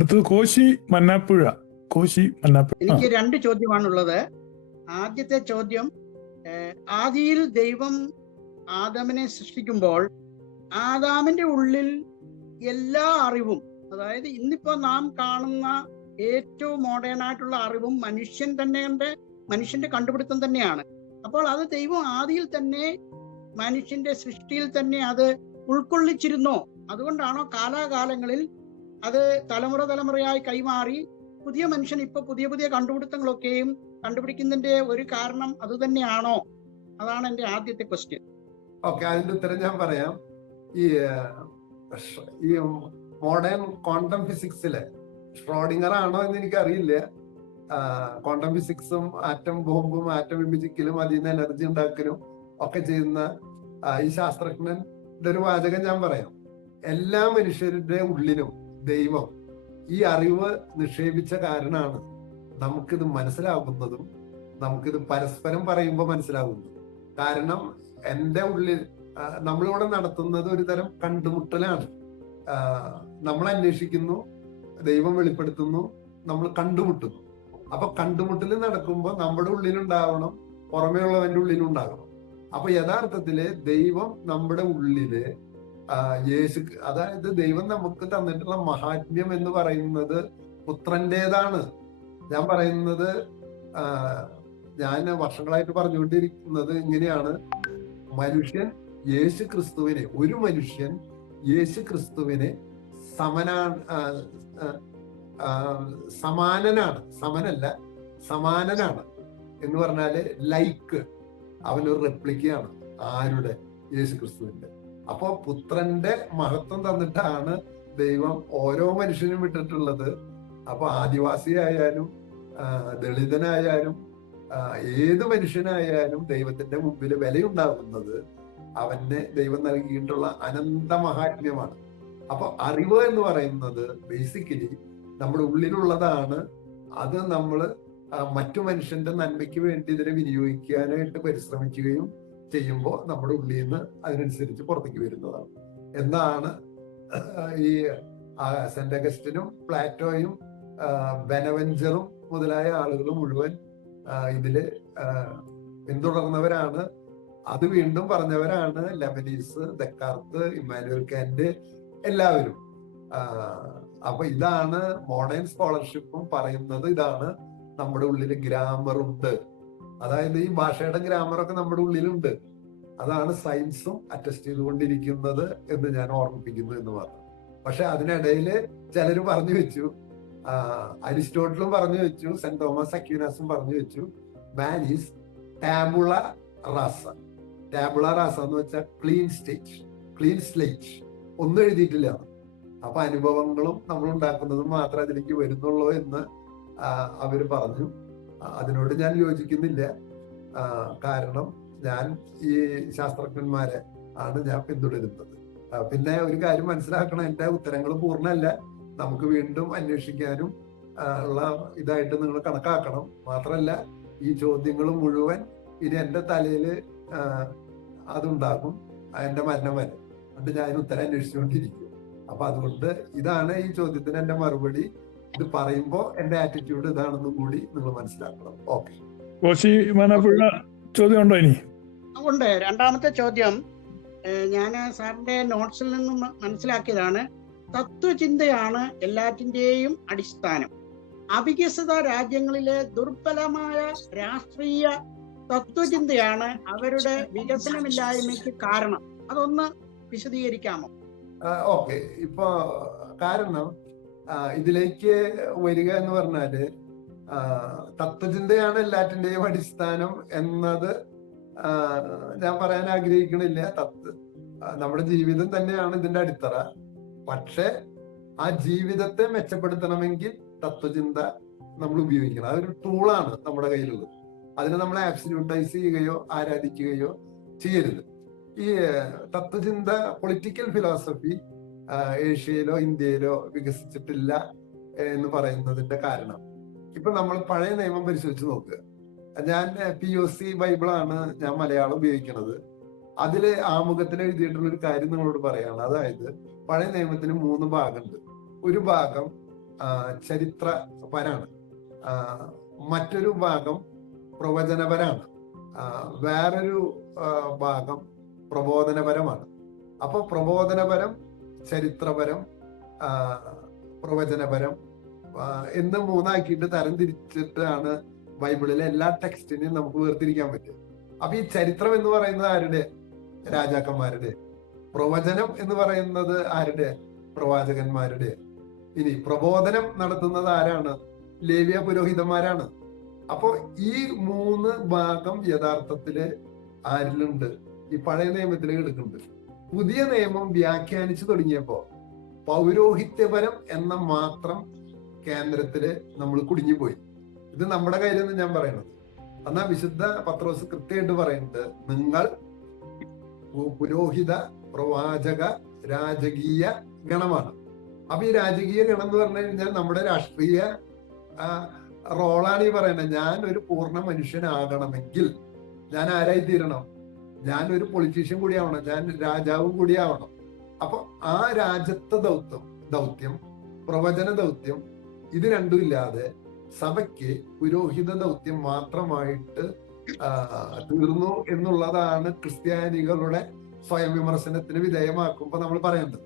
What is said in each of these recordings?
അടുത്തത് കോശി മന്നാപ്പുഴ കോശി മന്നാപ്പുഴ എനിക്ക് രണ്ട് ചോദ്യമാണുള്ളത്. ആദ്യത്തെ ചോദ്യം ആദിയിൽ ദൈവം ആദാമിനെ സൃഷ്ടിക്കുമ്പോൾ ആദാമിന്റെ ഉള്ളിൽ എല്ലാ അറിവും അതായത് ഇന്നിപ്പോ നാം കാണുന്ന ഏറ്റവും മോഡേൺ ആയിട്ടുള്ള അറിവും മനുഷ്യൻ തന്നെ മനുഷ്യന്റെ കണ്ടുപിടുത്തം തന്നെയാണ്. അപ്പോൾ അത് ദൈവം ആദിയിൽ തന്നെ മനുഷ്യന്റെ സൃഷ്ടിയിൽ തന്നെ അത് ഉൾക്കൊള്ളിച്ചിരുന്നോ? അതുകൊണ്ടാണോ കാലാകാലങ്ങളിൽ അത് തലമുറ തലമുറയായി കൈമാറി പുതിയ മനുഷ്യൻ ഇപ്പൊ പുതിയ പുതിയ കണ്ടുപിടുത്തങ്ങളൊക്കെയും കണ്ടുപിടിക്കുന്നതിന്റെ ഒരു കാരണം അത് തന്നെയാണോ? അതാണ് എന്റെ ആദ്യത്തെ ക്വസ്റ്റ്യൻ ഓക്കെ അതിന്റെ ഉത്തരം ഞാൻ പറയാം. ഈ ഈ മോഡേൺ ക്വാണ്ടം ഫിസിക്സിലെ ഷ്രോഡിങ്ങർ ആണോ എന്ന് എനിക്ക് അറിയില്ല ക്വാണ്ടം ഫിസിക്സും ആറ്റം ബോംബും ആറ്റം വിഭജിക്കലും അതിൽ നിന്ന് എനർജി ഉണ്ടാക്കലും ഒക്കെ ചെയ്യുന്ന ഈ ശാസ്ത്രജ്ഞന്റെ ഒരു വാചകം ഞാൻ പറയാം. എല്ലാ മനുഷ്യരുടെ ഉള്ളിലും ദൈവം ഈ അറിവ് നിക്ഷേപിച്ച കാരണമാണ് നമുക്കിത് മനസ്സിലാകുന്നതും നമുക്കിത് പരസ്പരം പറയുമ്പോൾ മനസ്സിലാകുന്നതും. കാരണം എന്റെ ഉള്ളിൽ നമ്മളിവിടെ നടത്തുന്നത് ഒരു തരം കണ്ടുമുട്ടലാണ്. നമ്മൾ അന്വേഷിക്കുന്നു ദൈവം വെളിപ്പെടുത്തുന്നു നമ്മൾ കണ്ടുമുട്ടുന്നു. അപ്പൊ കണ്ടുമുട്ടൽ നടക്കുമ്പോൾ നമ്മുടെ ഉള്ളിലുണ്ടാവണം പുറമേ ഉള്ളവന്റെ ഉള്ളിലുണ്ടാകണം. അപ്പൊ യഥാർത്ഥത്തിൽ ദൈവം നമ്മുടെ ഉള്ളിൽ യേശു അതായത് ദൈവം നമുക്ക് തന്നിട്ടുള്ള മഹാത്മ്യം എന്ന് പറയുന്നത് പുത്രന്റേതാണ് ഞാൻ പറയുന്നത് ഞാൻ വർഷങ്ങളായിട്ട് പറഞ്ഞുകൊണ്ടിരിക്കുന്നത് ഇങ്ങനെയാണ്. മനുഷ്യൻ യേശു ക്രിസ്തുവിനെ ഒരു മനുഷ്യൻ യേശു ക്രിസ്തുവിനെ സമനാ സമാനനാണ്. സമനല്ല സമാനനാണ്. എന്ന് പറഞ്ഞാൽ ലൈക്ക്. അവനൊരു റെപ്ലിക്കയാണ് ആരുടെ? യേശു ക്രിസ്തുവിന്റെ അപ്പോ പുത്രന്റെ മഹത്വം തന്നിട്ടാണ് ദൈവം ഓരോ മനുഷ്യനും വിട്ടിട്ടുള്ളത് അപ്പൊ ആദിവാസിയായാലും ദളിതനായാലും ഏത് മനുഷ്യനായാലും ദൈവത്തിന്റെ മുമ്പിൽ വിലയുണ്ടാകുന്നത് അവന് ദൈവം നൽകിയിട്ടുള്ള അനന്ത മഹാത്മ്യമാണ്. അപ്പൊ അറിവ് എന്ന് പറയുന്നത് ബേസിക്കലി നമ്മുടെ ഉള്ളിലുള്ളതാണ്. അത് നമ്മൾ മറ്റു മനുഷ്യന്റെ നന്മയ്ക്ക് വേണ്ടി ഇതിനെ വിനിയോഗിക്കാനായിട്ട് പരിശ്രമിക്കുകയും ചെയ്യുമ്പോൾ നമ്മുടെ ഉള്ളിൽ നിന്ന് അതിനനുസരിച്ച് പുറത്തേക്ക് വരുന്നതാണ്. എന്നാണ് ഈ സെന്റ് അഗസ്റ്റിനും പ്ലാറ്റോയും ബെനവെഞ്ചറും മുതലായ ആളുകൾ മുഴുവൻ ഇതിൽ പിന്തുടർന്നവരാണ്. അത് വീണ്ടും പറഞ്ഞവരാണ് ലെബനീസ് ദക്കാർത്ത് ഇമ്മാനുവൽ കാന്റ് എല്ലാവരും. അപ്പൊ ഇതാണ് മോഡേൺ സ്കോളർഷിപ്പും പറയുന്നത് ഇതാണ് നമ്മുടെ ഉള്ളിൽ ഗ്രാമർ ഉണ്ട് അതായത് ഈ ഭാഷയുടെ ഗ്രാമറൊക്കെ നമ്മുടെ ഉള്ളിലുണ്ട്. അതാണ് സയൻസും അറ്റസ്റ്റ് ചെയ്തുകൊണ്ടിരിക്കുന്നത് എന്ന് ഞാൻ ഓർമ്മിപ്പിക്കുന്നു എന്ന് മാത്രം. പക്ഷെ അതിനിടയിൽ ചിലര് പറഞ്ഞു വെച്ചു. അരിസ്റ്റോട്ടിലും പറഞ്ഞു വെച്ചു സെന്റ് തോമസ് അക്യൂനാസും പറഞ്ഞു വെച്ചു man is tabula rasa tabula rasa എന്ന് വെച്ചാൽ ക്ലീൻ സ്റ്റേറ്റ് ക്ലീൻ സ്ലേറ്റ് ഒന്നും എഴുതിയിട്ടില്ല. അപ്പൊ അനുഭവങ്ങളും നമ്മൾ ഉണ്ടാക്കുന്നതും മാത്രമേ അതിലേക്ക് വരുന്നുള്ളൂ എന്ന് അവർ പറഞ്ഞു. അതിനോട് ഞാൻ യോജിക്കുന്നില്ല. കാരണം ഞാൻ ഈ ശാസ്ത്രജ്ഞന്മാരെ ആണ് ഞാൻ പിന്തുടരുന്നത്. പിന്നെ ഒരു കാര്യം മനസ്സിലാക്കണം. എന്റെ ഉത്തരങ്ങൾ പൂർണമല്ല. നമുക്ക് വീണ്ടും അന്വേഷിക്കാനും ഉള്ള ഇതായിട്ട് നിങ്ങൾ കണക്കാക്കണം. മാത്രമല്ല ഈ ചോദ്യങ്ങൾ മുഴുവൻ ഇനി എന്റെ തലയിൽ അതുണ്ടാകും. ആ, എന്റെ മരണം വരെ. അതുകൊണ്ട് ഞാൻ ഉത്തരം അന്വേഷിച്ചുകൊണ്ടിരിക്കും. അപ്പൊ അതുകൊണ്ട് ഇതാണ് ഈ ചോദ്യത്തിന് എന്റെ മറുപടി. ഇത് പറയുമ്പോ എന്റെ ആറ്റിറ്റ്യൂഡ് ഇതാണെന്നും കൂടി നിങ്ങൾ മനസ്സിലാക്കണം. ഓക്കെ ചോദ്യം ഉണ്ടോ ഇനി? ഉണ്ട്. രണ്ടാമത്തെ ചോദ്യം ഞാൻ സാറിന്റെ നോട്ട്സിൽ നിന്നും മനസ്സിലാക്കിയതാണ് തത്വചിന്തയാണ് എല്ലാറ്റിന്റെയും അടിസ്ഥാനം. അവികസിത രാജ്യങ്ങളിലെ ദുർബലമായ രാഷ്ട്രീയ തത്വചിന്തയാണ് അവരുടെ വികസനമില്ലായ്മയ്ക്ക് കാരണം. അതൊന്ന് വിശദീകരിക്കാമോ? ഓക്കെ ഇപ്പൊ കാരണം ഇതിലേക്ക് വരിക എന്ന് പറഞ്ഞാൽ തത്വചിന്തയാണ് എല്ലാറ്റിന്റെയും അടിസ്ഥാനം എന്നത് ഞാൻ പറയാൻ ആഗ്രഹിക്കണില്ല. തത്വ നമ്മുടെ ജീവിതം തന്നെയാണ് ഇതിന്റെ അടിത്തറ. പക്ഷെ ആ ജീവിതത്തെ മെച്ചപ്പെടുത്തണമെങ്കിൽ തത്വചിന്ത നമ്മൾ ഉപയോഗിക്കണം. അതൊരു ടൂളാണ് നമ്മുടെ കയ്യിലുള്ളത്. അതിനെ നമ്മൾ ആബ്സല്യൂട്ടൈസ് ചെയ്യുകയോ ആരാധിക്കുകയോ ചെയ്യരുത്. ഈ തത്വചിന്ത പൊളിറ്റിക്കൽ ഫിലോസഫി ഏഷ്യയിലോ ഇന്ത്യയിലോ വികസിച്ചിട്ടില്ല എന്ന് പറയുന്നതിന്റെ കാരണം. ഇപ്പൊ നമ്മൾ പഴയ നിയമം പരിശോധിച്ച് നോക്കുക ഞാൻ പി ഒ സി ബൈബിളാണ് ഞാൻ മലയാളം ഉപയോഗിക്കുന്നത്. അതിൽ ആമുഖത്തിൽ എഴുതിയിട്ടുള്ള ഒരു കാര്യം നിങ്ങളോട് പറയാണ്. അതായത് പഴയ നിയമത്തിന് മൂന്ന് ഭാഗമുണ്ട്. ഒരു ഭാഗം ചരിത്രപരാണ്. മറ്റൊരു ഭാഗം പ്രവചനപരാണ്. വേറൊരു ഭാഗം പ്രബോധനപരമാണ്. അപ്പൊ പ്രബോധനപരം ചരിത്രപരം പ്രവചനപരം എന്ന് മൂന്നാക്കിയിട്ട് തരംതിരിച്ചിട്ടാണ് ബൈബിളിലെ എല്ലാ ടെക്സ്റ്റിനെയും നമുക്ക് വേർതിരിക്കാൻ പറ്റും അപ്പൊ ഈ ചരിത്രം എന്ന് പറയുന്നത് ആരുടെ? രാജാക്കന്മാരുടെ. പ്രവചനം എന്ന് പറയുന്നത് ആരുടെ? പ്രവാചകന്മാരുടെ. ഇനി പ്രബോധനം നടത്തുന്നത് ആരാണ്? ലേവ്യ പുരോഹിതന്മാരാണ്. അപ്പോ ഈ മൂന്ന് ഭാഗം യഥാർത്ഥത്തിൽ ആരിലുണ്ട്? ഈ പഴയ നിയമത്തിലേക്ക് എടുക്കുന്നുണ്ട്. പുതിയ നിയമം വ്യാഖ്യാനിച്ചു തുടങ്ങിയപ്പോ പൗരോഹിത്യപരം എന്ന മാത്രം കേന്ദ്രത്തിൽ നമ്മൾ കുടുങ്ങിപ്പോയി ഇത് നമ്മുടെ കാര്യമെന്ന് ഞാൻ പറയണത്. എന്നാ വിശുദ്ധ പത്രോസ് കൃത്യമായിട്ട് പറയുന്നത് നിങ്ങൾ പുരോഹിത പ്രവാചക രാജകീയ ഗണമാണ്. അപ്പൊ ഈ രാജകീയ ഗണം എന്ന് പറഞ്ഞു കഴിഞ്ഞാൽ നമ്മുടെ രാഷ്ട്രീയ റോളാണ് ഈ പറയുന്നത്. ഞാൻ ഒരു പൂർണ മനുഷ്യനാകണമെങ്കിൽ ഞാൻ ആരായി തീരണം ഞാൻ ഒരു പൊളിറ്റീഷ്യൻ കൂടിയാവണം ഞാൻ രാജാവും കൂടിയാവണം. അപ്പൊ ആ രാജത്വ ദൗത്യം ദൗത്യം പ്രവചന ദൗത്യം ഇത് രണ്ടും ഇല്ലാതെ സഭയ്ക്ക് പുരോഹിത ദൗത്യം മാത്രമായിട്ട് തീർന്നു എന്നുള്ളതാണ് ക്രിസ്ത്യാനികളുടെ സ്വയം വിമർശനത്തിന് വിധേയമാക്കുമ്പോ നമ്മൾ പറയേണ്ടത്.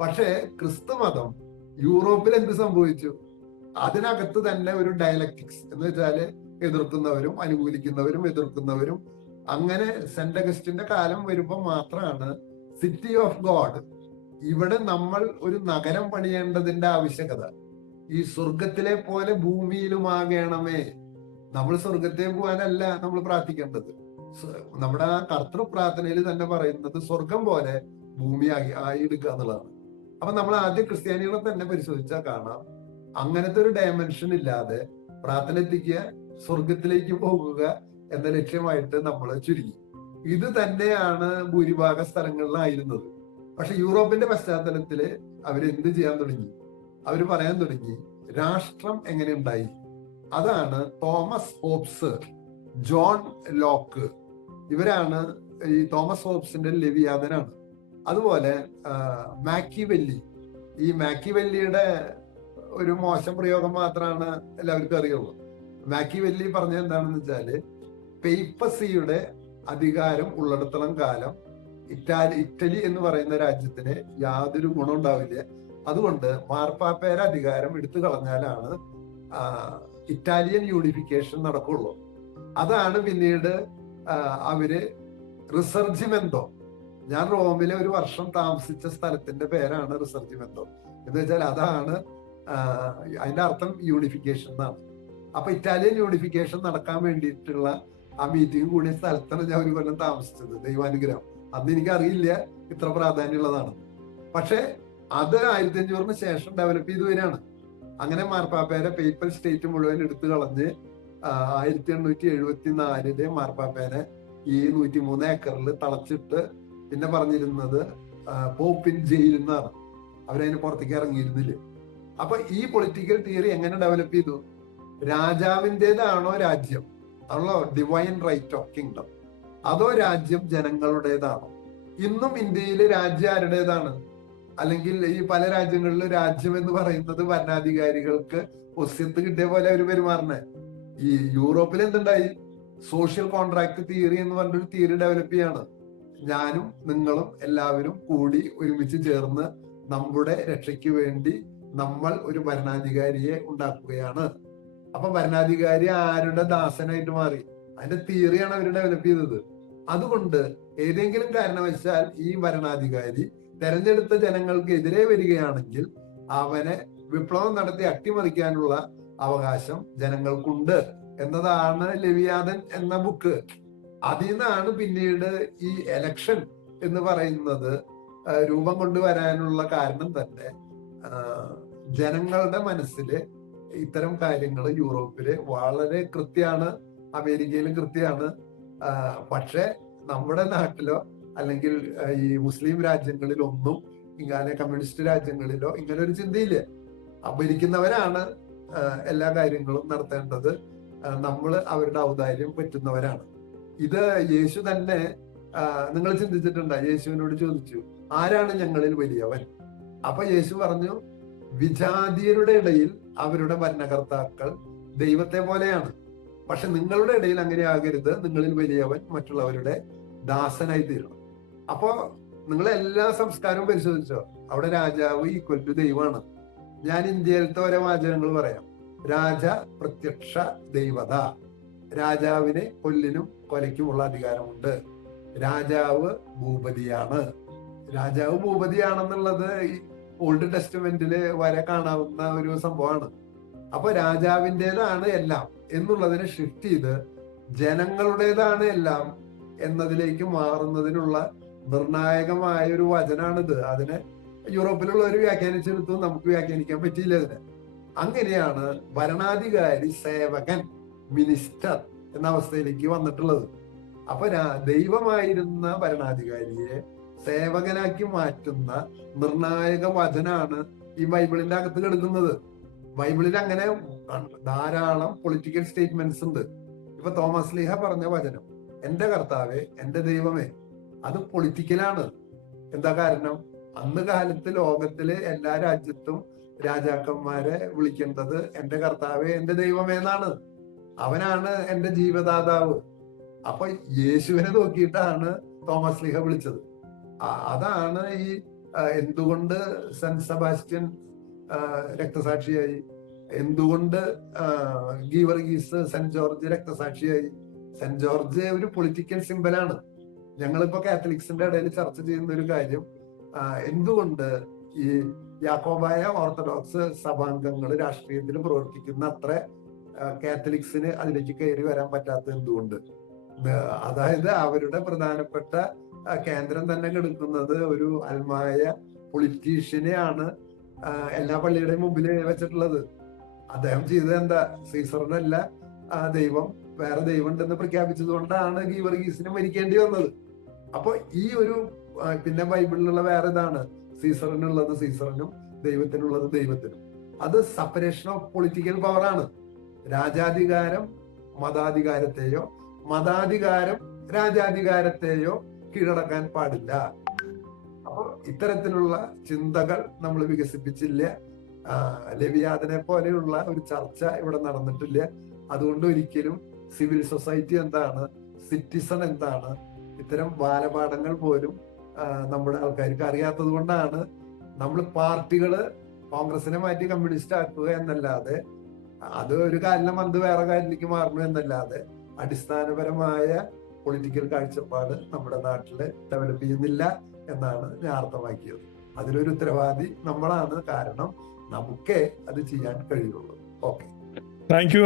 പക്ഷേ ക്രിസ്തു മതം യൂറോപ്പിൽ എന്ത് സംഭവിച്ചു? അതിനകത്ത് തന്നെ ഒരു ഡയലക്ടിക്സ് എന്ന് വെച്ചാൽ എതിർക്കുന്നവരും അനുകൂലിക്കുന്നവരും എതിർക്കുന്നവരും അങ്ങനെ സെന്റ് അഗസ്റ്റിന്റെ കാലം വരുമ്പോൾ മാത്രമാണ് സിറ്റി ഓഫ് ഗോഡ്. ഇവിടെ നമ്മൾ ഒരു നഗരം പണിയേണ്ടതിന്റെ ആവശ്യകത. ഈ സ്വർഗത്തിലെ പോലെ ഭൂമിയിലുമാകണമേ. നമ്മൾ സ്വർഗത്തെ പോകാനല്ല നമ്മൾ പ്രാർത്ഥിക്കേണ്ടത്. നമ്മുടെ ആ കർത്തൃ പ്രാർത്ഥനയിൽ തന്നെ പറയുന്നത് സ്വർഗം പോലെ ഭൂമി ആയി ആയിടുക എന്നുള്ളതാണ്. അപ്പൊ നമ്മൾ ആദ്യം ക്രിസ്ത്യാനികളെ തന്നെ പരിശോധിച്ചാൽ കാണാം. അങ്ങനത്തെ ഒരു ഡയമെൻഷൻ ഇല്ലാതെ പ്രാർത്ഥന എത്തിക്കുക സ്വർഗത്തിലേക്ക് പോകുക എന്ന ലക്ഷ്യമായിട്ട് നമ്മൾ ചുരുങ്ങി. ഇത് തന്നെയാണ് ഭൂരിഭാഗ സ്ഥലങ്ങളിലായിരുന്നത്. പക്ഷെ യൂറോപ്പിന്റെ പശ്ചാത്തലത്തിൽ അവരെന്ത് ചെയ്യാൻ തുടങ്ങി? അവർ പറയാൻ തുടങ്ങി രാഷ്ട്രം എങ്ങനെ ഉണ്ടായി? അതാണ് തോമസ് ഹോബ്സ് ജോൺ ലോക്ക്. ഇവരാണ് ഈ തോമസ് ഹോബ്സിന്റെ ലെവിയാദനാണ് അതുപോലെ മാക്കിവെല്ലി. മാക്കി വെല്ലി ഈ മാക്കി വെല്ലിയുടെ ഒരു മോശം പ്രയോഗം മാത്രമാണ് എല്ലാവർക്കും അറിയുള്ളൂ. മാക്കി വെല്ലി പറഞ്ഞ എന്താണെന്ന് വെച്ചാൽ പേപ്പസിയുടെ അധികാരം ഉള്ളിടത്തോളം കാലം ഇറ്റാലി ഇറ്റലി എന്ന് പറയുന്ന രാജ്യത്തിന് യാതൊരു ഗുണം ഉണ്ടാവില്ല. അതുകൊണ്ട് മാർപ്പാപ്പയുടെ അധികാരം എടുത്തു കളഞ്ഞാലാണ് ഇറ്റാലിയൻ യൂണിഫിക്കേഷൻ നടക്കുള്ളൂ. അതാണ് പിന്നീട് അവർ റിസർജിമെന്തോ. ഞാൻ റോമിലെ ഒരു വർഷം താമസിച്ച സ്ഥലത്തിന്റെ പേരാണ് റിസർജിമെന്തോ. എന്ന് വെച്ചാൽ അതാണ് അതിന്റെ അർത്ഥം യൂണിഫിക്കേഷൻ എന്നാണ്. അപ്പൊ ഇറ്റാലിയൻ യൂണിഫിക്കേഷൻ നടക്കാൻ വേണ്ടിയിട്ടുള്ള ആ മീറ്റിംഗ് കൂടിയ സ്ഥലത്താണ് ഞാൻ ഒരു കൊല്ലം താമസിച്ചത്. ദൈവാനുഗ്രഹം. അന്ന് എനിക്ക് അറിയില്ല ഇത്ര പ്രാധാന്യമുള്ളതാണ് പക്ഷെ അത് ആയിരത്തി അഞ്ഞൂറിന് ശേഷം ഡെവലപ്പ് ചെയ്തു വരികയാണ്. അങ്ങനെ മാർപ്പാപ്പയുടെ പേപ്പർ സ്റ്റേറ്റ് മുഴുവൻ എടുത്തു കളഞ്ഞ് ആയിരത്തി എണ്ണൂറ്റി എഴുപത്തി നാലിൽ മാർപ്പാപ്പേനെ ഈ നൂറ്റി മൂന്ന് ഏക്കറിൽ തളച്ചിട്ട് പിന്നെ പറഞ്ഞിരുന്നത് പോപ്പിൻ ജയിൽ എന്നാണ്. അവരതിന് പുറത്തേക്ക് ഇറങ്ങിയിരുന്നില്ല. അപ്പൊ ഈ പൊളിറ്റിക്കൽ തിയറി എങ്ങനെ ഡെവലപ്പ് ചെയ്തു? രാജാവിന്റെതാണോ രാജ്യം? ആണല്ലോ ഡിവൈൻ റൈറ്റ് ഓഫ് കിങ്ഡം അതോ രാജ്യം ജനങ്ങളുടേതാണോ. ഇന്നും ഇന്ത്യയിലെ രാജ്യം ആരുടേതാണ്? അല്ലെങ്കിൽ ഈ പല രാജ്യങ്ങളിലും രാജ്യം എന്ന് പറയുന്നത് ഭരണാധികാരികൾക്ക് ഒസ്യത്ത് കിട്ടിയ പോലെ അവർ പെരുമാറണേ ഈ യൂറോപ്പിൽ എന്തുണ്ടായി? സോഷ്യൽ കോൺട്രാക്ട് തിയറി എന്ന് പറഞ്ഞൊരു തിയറി ഡെവലപ്പ് ചെയ്യാണ്. ഞാനും നിങ്ങളും എല്ലാവരും കൂടി ഒരുമിച്ച് ചേർന്ന് നമ്മുടെ രക്ഷയ്ക്ക് വേണ്ടി നമ്മൾ ഒരു ഭരണാധികാരിയെ ഉണ്ടാക്കുകയാണ്. അപ്പൊ ഭരണാധികാരി ആരുടെ ദാസനായിട്ട് മാറി? അതിന്റെ തിയറിയാണ് അവർ ഡെവലപ്പ് ചെയ്തത്. അതുകൊണ്ട് ഏതെങ്കിലും കാരണവശാൽ ഈ ഭരണാധികാരി തെരഞ്ഞെടുത്ത ജനങ്ങൾക്ക് എതിരെ വരികയാണെങ്കിൽ അവനെ വിപ്ലവം നടത്തി അട്ടിമറിക്കാനുള്ള അവകാശം ജനങ്ങൾക്കുണ്ട് എന്നതാണ് ലവിയാദൻ എന്ന ബുക്ക് അതിൽ നിന്നാണ് പിന്നീട് ഈ എലക്ഷൻ എന്ന് പറയുന്നത് രൂപം കൊണ്ടുവരാനുള്ള കാരണം തന്നെ ജനങ്ങളുടെ മനസ്സിൽ ഇത്തരം കാര്യങ്ങൾ യൂറോപ്പിൽ വളരെ കൃത്യമാണ് അമേരിക്കയിലും കൃത്യമാണ്. പക്ഷെ നമ്മുടെ നാട്ടിലോ അല്ലെങ്കിൽ ഈ മുസ്ലിം രാജ്യങ്ങളിലൊന്നും ഇങ്ങനെ കമ്മ്യൂണിസ്റ്റ് രാജ്യങ്ങളിലോ ഇങ്ങനെ ഒരു ചിന്തയില്ല ഭരിക്കുന്നവരാണ് എല്ലാ കാര്യങ്ങളും നടത്തേണ്ടത്. നമ്മൾ അവരുടെ ഔദാര്യം പറ്റുന്നവരാണ്. ഇത് യേശു തന്നെ നിങ്ങൾ ചിന്തിച്ചിട്ടുണ്ടോ? യേശുവിനോട് ചോദിച്ചു ആരാണ് ഞങ്ങളിൽ വലിയവൻ? അപ്പൊ യേശു പറഞ്ഞു വിജാതീയരുടെ ഇടയിൽ അവരുടെ ഭരണകർത്താക്കൾ ദൈവത്തെ പോലെയാണ്. പക്ഷെ നിങ്ങളുടെ ഇടയിൽ അങ്ങനെ ആകരുത്. നിങ്ങളിൽ വലിയവൻ മറ്റുള്ളവരുടെ ദാസനായി തീരണം. അപ്പോ നിങ്ങൾ എല്ലാ സംസ്കാരവും പരിശോധിച്ചോ? അവിടെ രാജാവ് ഈക്വൽ ടു ദൈവമാണ്. ഞാൻ ഇന്ത്യയിലത്തെ ഓരോ വാചകങ്ങൾ പറയാം. രാജ പ്രത്യക്ഷ ദൈവത. രാജാവിന് കൊല്ലിനും കൊലയ്ക്കുമുള്ള അധികാരമുണ്ട്. രാജാവ് ഭൂപതിയാണ്. രാജാവ് ഭൂപതിയാണെന്നുള്ളത് ഓൾഡ് ടെസ്റ്റ്മെന്റിൽ വരെ കാണാവുന്ന ഒരു സംഭവമാണ്. അപ്പൊ രാജാവിന്റെതാണ് എല്ലാം എന്നുള്ളതിനെ ഷിഫ്റ്റ് ചെയ്ത് ജനങ്ങളുടേതാണ് എല്ലാം എന്നതിലേക്ക് മാറുന്നതിനുള്ള നിർണായകമായ ഒരു വചനാണിത്. അതിനെ യൂറോപ്പിലുള്ളവർ വ്യാഖ്യാനിച്ചെടുത്തു. നമുക്ക് വ്യാഖ്യാനിക്കാൻ പറ്റിയില്ല അതിനെ. അങ്ങനെയാണ് ഭരണാധികാരി സേവകൻ മിനിസ്റ്റർ എന്ന അവസ്ഥയിലേക്ക് വന്നിട്ടുള്ളത്. അപ്പൊ ദൈവമായിരുന്ന ഭരണാധികാരിയെ സേവകനാക്കി മാറ്റുന്ന നിർണായക വചനാണ് ഈ ബൈബിളിന്റെ അകത്ത് കിടക്കുന്നത് ബൈബിളിൽ അങ്ങനെ ധാരാളം പൊളിറ്റിക്കൽ സ്റ്റേറ്റ്മെന്റ്സ് ഉണ്ട്. ഇപ്പൊ തോമസ് ലീഹ പറഞ്ഞ വചനം എന്റെ കർത്താവെ എന്റെ ദൈവമേ അത് പൊളിറ്റിക്കലാണ് എന്താ കാരണം? അന്ന് കാലത്ത് ലോകത്തിൽ എല്ലാ രാജ്യത്തും രാജാക്കന്മാരെ വിളിക്കേണ്ടത് എന്റെ കർത്താവെ എന്റെ ദൈവമേ എന്നാണ്. അവനാണ് എന്റെ ജീവദാതാവ്. അപ്പൊ യേശുവിനെ നോക്കിയിട്ടാണ് തോമസ് ലീഹ വിളിച്ചത്. അതാണ് ഈ എന്തുകൊണ്ട് സെൻ സെബാസ്റ്റ്യൻ രക്തസാക്ഷിയായി? എന്തുകൊണ്ട് ഗീവർഗീസ് സെന്റ് ജോർജ് രക്തസാക്ഷിയായി? സെന്റ് ജോർജ് ഒരു പൊളിറ്റിക്കൽ സിമ്പലാണ്. ഞങ്ങളിപ്പോ കാത്തലിക്സിന്റെ ഇടയിൽ ചർച്ച ചെയ്യുന്ന ഒരു കാര്യം എന്തുകൊണ്ട് ഈ യാക്കോബായ ഓർത്തഡോക്സ് സഭാംഗങ്ങൾ രാഷ്ട്രീയത്തിൽ പ്രവർത്തിക്കുന്ന അത്ര കാത്തലിക്സിന് അതിലേക്ക് കയറി വരാൻ പറ്റാത്ത എന്തുകൊണ്ട്? അതായത് അവരുടെ പ്രധാനപ്പെട്ട കേന്ദ്രം തന്നെ കിടക്കുന്നത് ഒരു അൽമായ പൊളിറ്റീഷ്യനെയാണ് എല്ലാ പള്ളിയുടെയും മുമ്പിൽ വെച്ചിട്ടുള്ളത്. അദ്ദേഹം ചെയ്തത് എന്താ? സീസറിനല്ല ദൈവം വേറെ ദൈവം ഉണ്ടെന്ന് പ്രഖ്യാപിച്ചത് കൊണ്ടാണ് ഗീവർഗീസിന് മരിക്കേണ്ടി വന്നത്. അപ്പൊ ഈ ഒരു പിന്നെ ബൈബിളിലുള്ള വേറെ ഇതാണ്. സീസറിനുള്ളത് സീസറിനും ദൈവത്തിനുള്ളത് ദൈവത്തിനും. അത് സെപ്പറേഷൻ ഓഫ് പൊളിറ്റിക്കൽ പവറാണ് രാജാധികാരം മതാധികാരത്തെയോ മതാധികാരം രാജാധികാരത്തെയോ കീഴടക്കാൻ പാടില്ല. അപ്പോൾ ഇത്തരത്തിലുള്ള ചിന്തകൾ നമ്മൾ വികസിപ്പിച്ചില്ല. ലവിയാദനെ പോലെയുള്ള ഒരു ചർച്ച ഇവിടെ നടന്നിട്ടില്ല. അതുകൊണ്ട് ഒരിക്കലും സിവിൽ സൊസൈറ്റി എന്താണ് സിറ്റിസൺ എന്താണ് ഇത്തരം ബാലപാഠങ്ങൾ പോലും നമ്മുടെ ആൾക്കാർക്ക് അറിയാത്തത് കൊണ്ടാണ് നമ്മൾ പാർട്ടികൾ കോൺഗ്രസിനെ മാറ്റി കമ്മ്യൂണിസ്റ്റ് ആക്കുക എന്നല്ലാതെ അത് ഒരു കാലം മന്ത് വേറെ കാര്യത്തിലേക്ക് മാറണം എന്നല്ലാതെ അടിസ്ഥാനപരമായ പൊളിറ്റിക്കൽ കാഴ്ചപ്പാട് നമ്മുടെ നാട്ടിൽ ഡെവലപ്പ് ചെയ്യുന്നില്ല എന്നാണ് ഞാൻ അർത്ഥമാക്കിയത്. അതിലൊരു ഉത്തരവാദി നമ്മളാണ്. കാരണം നമുക്കേ അത് ചെയ്യാൻ കഴിയുള്ളൂ. Okay thank you